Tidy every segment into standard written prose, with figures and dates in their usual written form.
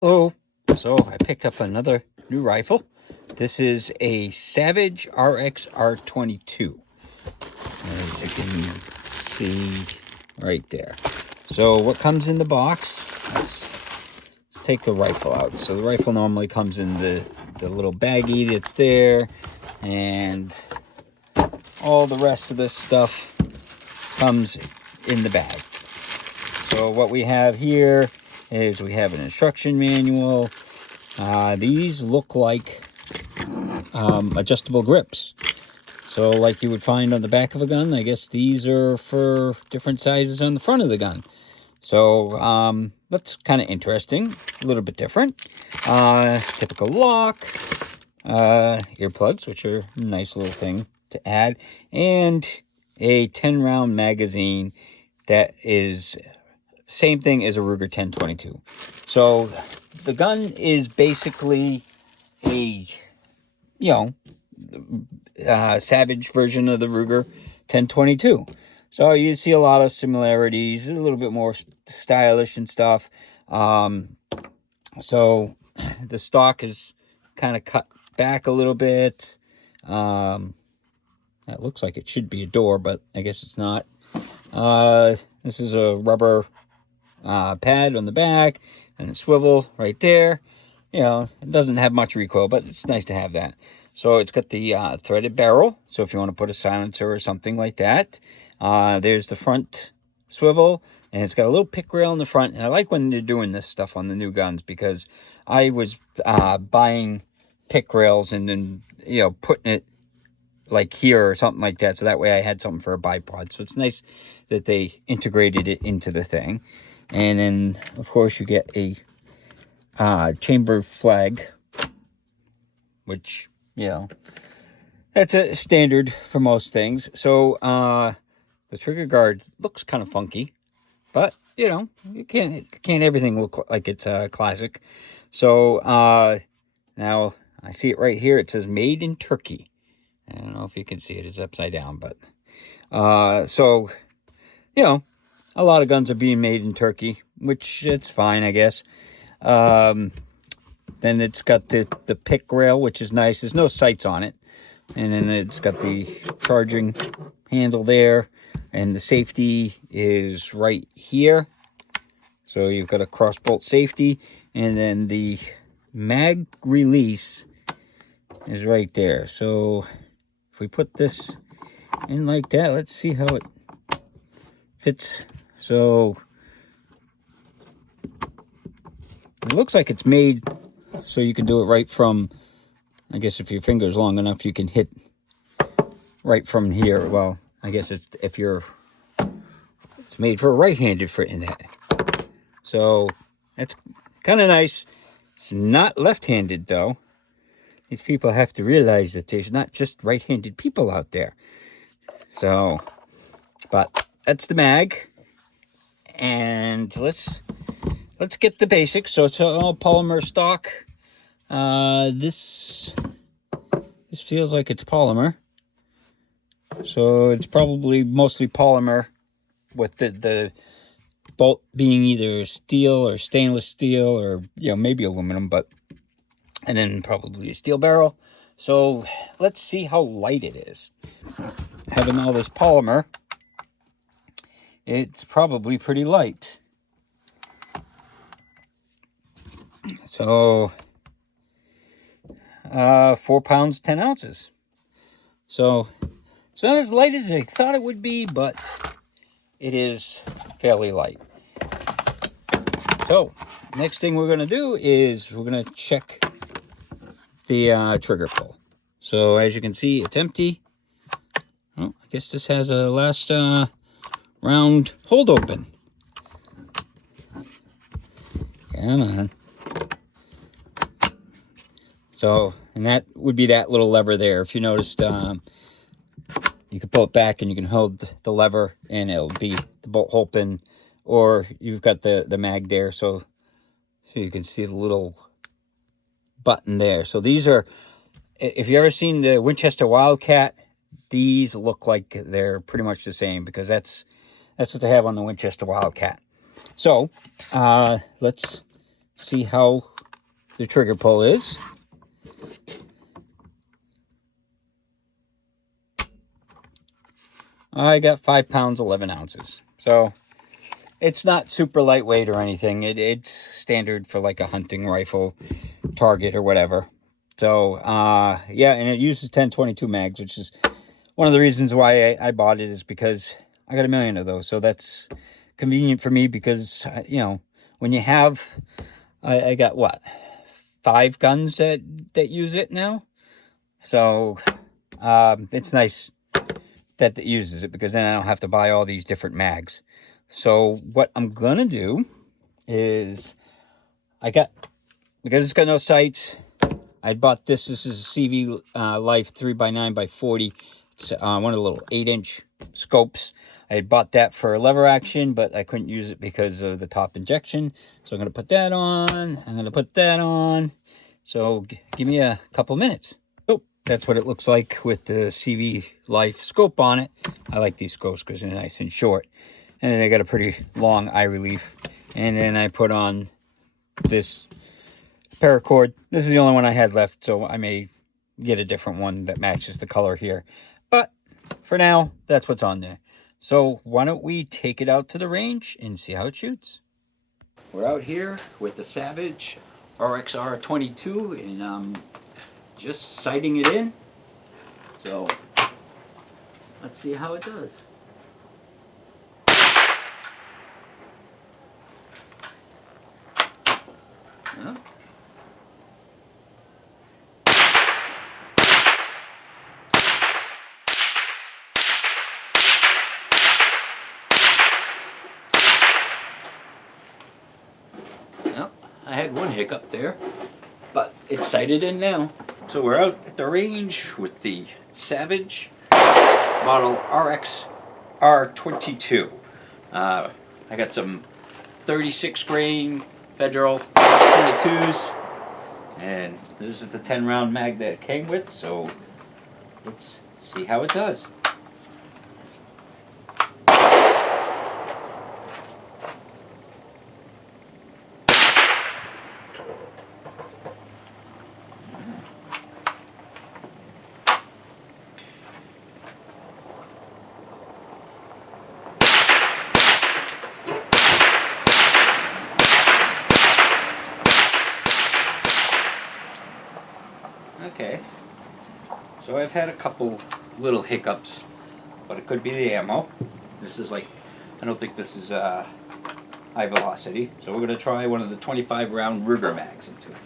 Oh, so I picked up another new rifle. This is a Savage RXR22. As you can see right there. So what comes in the box? Let's take the rifle out. So the rifle normally comes in the little baggie that's there, and all the rest of this stuff comes in the bag. So what we have here is we have an instruction manual. These look like adjustable grips. So like you would find on the back of a gun, I guess these are for different sizes on the front of the gun. So that's kind of interesting, a little bit different. Typical lock, earplugs, which are a nice little thing to add, and a 10-round magazine that is same thing as a Ruger 1022. So the gun is basically a, Savage version of the Ruger 1022. So you see a lot of similarities, a little bit more stylish and stuff. So the stock is kind of cut back a little bit. That looks like it should be a door, but I guess it's not. This is a rubber pad on the back and a swivel right there. It doesn't have much recoil, but it's nice to have that. So it's got the threaded barrel, so if you want to put a silencer or something like that. There's the front swivel, and it's got a little pick rail in the front. And I like when they're doing this stuff on the new guns, because I was buying pick rails and then putting it like here or something like that, so that way I had something for a bipod. So it's nice that they integrated it into the thing. And then of course you get a chamber flag, which that's a standard for most things. So the trigger guard looks kind of funky, but you can't everything look like it's classic. So now I see it right here. It says made in Turkey. I don't know if you can see it. It's upside down, but so a lot of guns are being made in Turkey, which it's fine, I guess. Then it's got the pick rail, which is nice. There's no sights on it. And then it's got the charging handle there, and the safety is right here. So you've got a cross bolt safety, and then the mag release is right there. So if we put this in like that, let's see how it fits. So it looks like it's made so you can do it right from, I guess if your finger's long enough, you can hit right from here. Well, I guess it's made for a right-handed foot in that. So that's kind of nice. It's not left-handed though. These people have to realize that there's not just right-handed people out there. So, but that's the mag. And let's get the basics. So it's all polymer stock. This feels like it's polymer. So it's probably mostly polymer, with the bolt being either steel or stainless steel, or maybe aluminum, and then probably a steel barrel. So let's see how light it is. Having all this polymer, it's probably pretty light. So 4 pounds 10 ounces. So it's not as light as I thought it would be, but it is fairly light. So next thing we're going to do is we're going to check the trigger pull. So as you can see, it's empty. Oh, I guess this has a last round hold open. Come on. So, and that would be that little lever there. If you noticed, you can pull it back and you can hold the lever and it'll be the bolt open, or you've got the mag there. So you can see the little button there. So these are, if you've ever seen the Winchester Wildcat, these look like they're pretty much the same, because that's what they have on the Winchester Wildcat. So let's see how the trigger pull is. I got 5 pounds, 11 ounces. So it's not super lightweight or anything. It's standard for like a hunting rifle, target or whatever. So, yeah, and it uses 10-22 mags, which is one of the reasons why I bought it, is because I got a million of those. So that's convenient for me because, you know, when you have, I got what, 5 guns that use it now. So it's nice that it uses it, because then I don't have to buy all these different mags. So what I'm gonna do is, because it's got no sights, I bought this. This is a CV Life 3x9x40. It's one of the little 8-inch scopes. I had bought that for lever action, but I couldn't use it because of the top injection. So I'm going to put that on. I'm going to put that on. So give me a couple minutes. Oh, that's what it looks like with the CV Life scope on it. I like these scopes because they're nice and short. And then they got a pretty long eye relief. And then I put on this paracord. This is the only one I had left, so I may get a different one that matches the color here. But for now, that's what's on there. So why don't we take it out to the range and see how it shoots. We're out here with the Savage RXR22, and I'm just sighting it in. So let's see how it does. Yeah. Well, I had one hiccup there, but it's sighted in now. So we're out at the range with the Savage model RXR22. I got some 36 grain Federal 22s, and this is the 10 round mag that it came with, so let's see how it does. Okay, so I've had a couple little hiccups, but it could be the ammo. This is like, I don't think this is high velocity, so we're going to try one of the 25 round Ruger mags into it.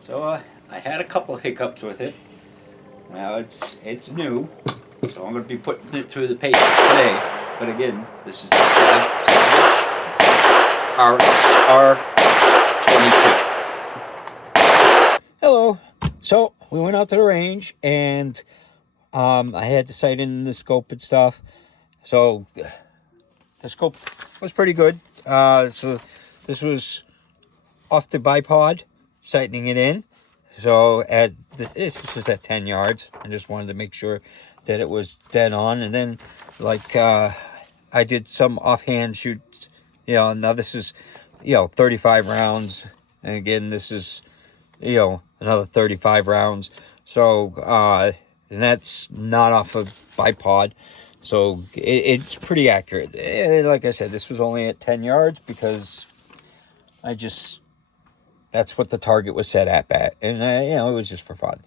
So I had a couple hiccups with it. Now it's new, so I'm going to be putting it through the paces today. But again, this is the Savage RXR22. Hello. So we went out to the range, and I had to sight in the scope and stuff. So the scope was pretty good. So this was off the bipod, sightening it in. So this was just at 10 yards. I just wanted to make sure that it was dead on. And then, like, I did some offhand shoots. You know, now this is, 35 rounds. And again, this is, another 35 rounds. So, and that's not off of bipod. So it's pretty accurate. And like I said, this was only at 10 yards because I that's what the target was set at. And, you know, it was just for fun.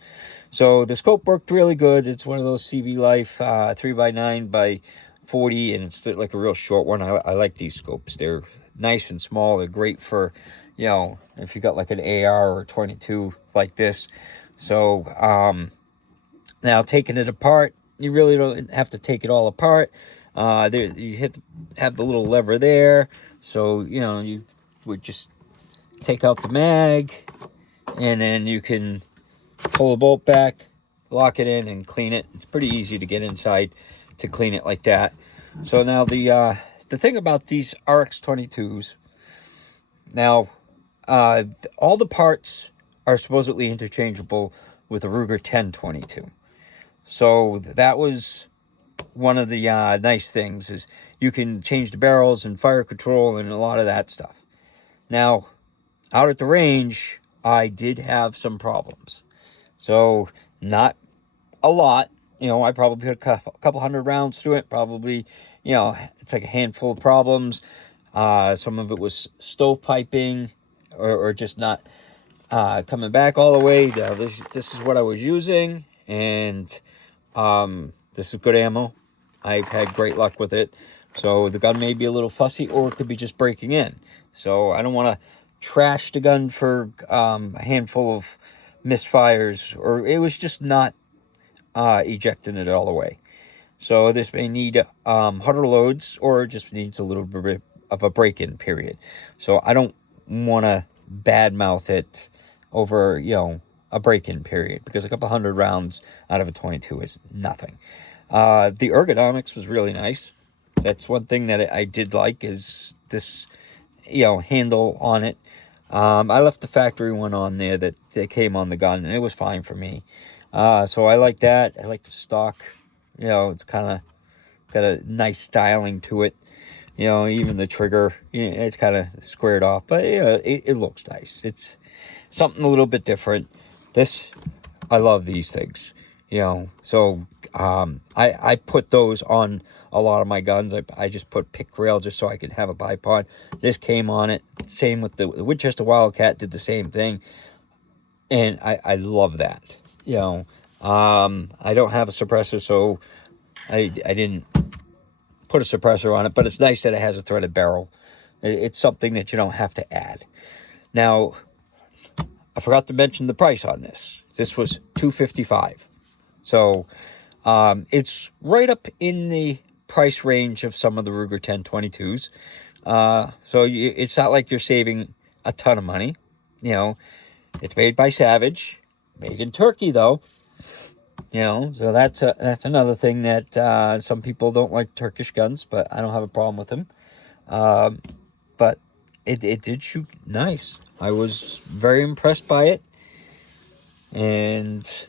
So the scope worked really good. It's one of those CV Life 3x9 by 40, and it's like a real short one. I like these scopes. They're nice and small. They're great for, you know, if you got like an AR or 22 like this. So now taking it apart, you really don't have to take it all apart. There you have the little lever there, so you know you would just take out the mag, and then you can pull the bolt back, lock it in, and clean it. It's pretty easy to get inside to clean it like that. So now the thing about these RX22s, now all the parts are supposedly interchangeable with a Ruger 1022. So that was one of the nice things, is you can change the barrels and fire control and a lot of that stuff. Now, out at the range, I did have some problems. So not a lot. You know, I probably put a couple hundred rounds through it. Probably, you know, it's like a handful of problems. Some of it was stovepiping or just not coming back all the way. This is what I was using, and this is good ammo. I've had great luck with it. So the gun may be a little fussy, or it could be just breaking in. So I don't want to trash the gun for a handful of misfires, or it was just not ejecting it all the way. So this may need harder loads, or just needs a little bit of a break-in period. So I don't want to badmouth it over, you know, a break-in period, because a couple hundred rounds out of a 22 is nothing. The ergonomics was really nice. That's one thing that I did like, is this, you know, handle on it. I left the factory one on there that came on the gun, and it was fine for me. So I like that. I like the stock. You know, it's kind of got a nice styling to it. You know, even the trigger, you know, it's kind of squared off, but you know, it looks nice. It's something a little bit different. This, I love these things. You know, so I put those on a lot of my guns. I just put pick rail just so I could have a bipod. This came on it. Same with the Winchester Wildcat, did the same thing, and I love that. You know, I don't have a suppressor, so I didn't put a suppressor on it, but it's nice that it has a threaded barrel. It's something that you don't have to add. Now, I forgot to mention the price on this. This was $255. So it's right up in the price range of some of the Ruger 1022s. So it's not like you're saving a ton of money. You know, it's made by Savage, made in Turkey though. You know, so that's another thing that some people don't like Turkish guns, but I don't have a problem with them. But it did shoot nice. I was very impressed by it. And,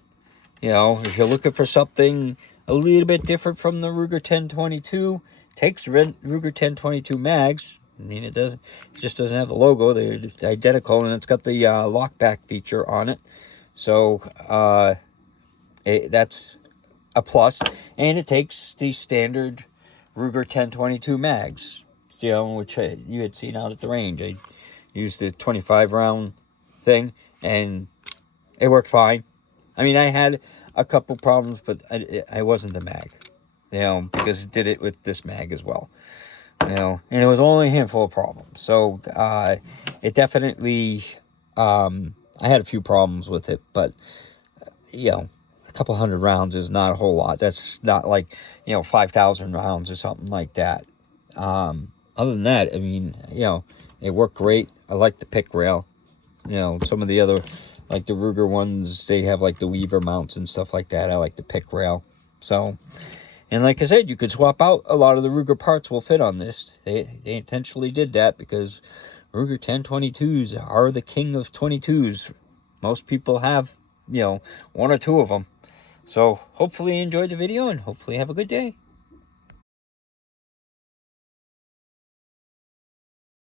you know, if you're looking for something a little bit different from the Ruger 1022, takes Ruger 1022 mags. I mean, it just doesn't have the logo. They're identical, and it's got the lockback feature on it. So that's a plus. And it takes the standard Ruger 1022 mags, you know, which you had seen out at the range. I used the 25 round thing, and it worked fine. I mean, I had a couple problems, but I wasn't the mag, you know, because it did it with this mag as well, you know, and it was only a handful of problems. So it definitely, I had a few problems with it, but, you know, a couple hundred rounds is not a whole lot. That's not like, you know, 5,000 rounds or something like that. Other than that, I mean, you know, it worked great. I like the pick rail. You know, some of the other, like the Ruger ones, they have like the Weaver mounts and stuff like that. I like the pick rail. So, and like I said, you could swap out a lot of the Ruger parts will fit on this. They intentionally did that because Ruger 1022s are the king of 22s. Most people have, you know, one or two of them. So hopefully you enjoyed the video, and hopefully have a good day.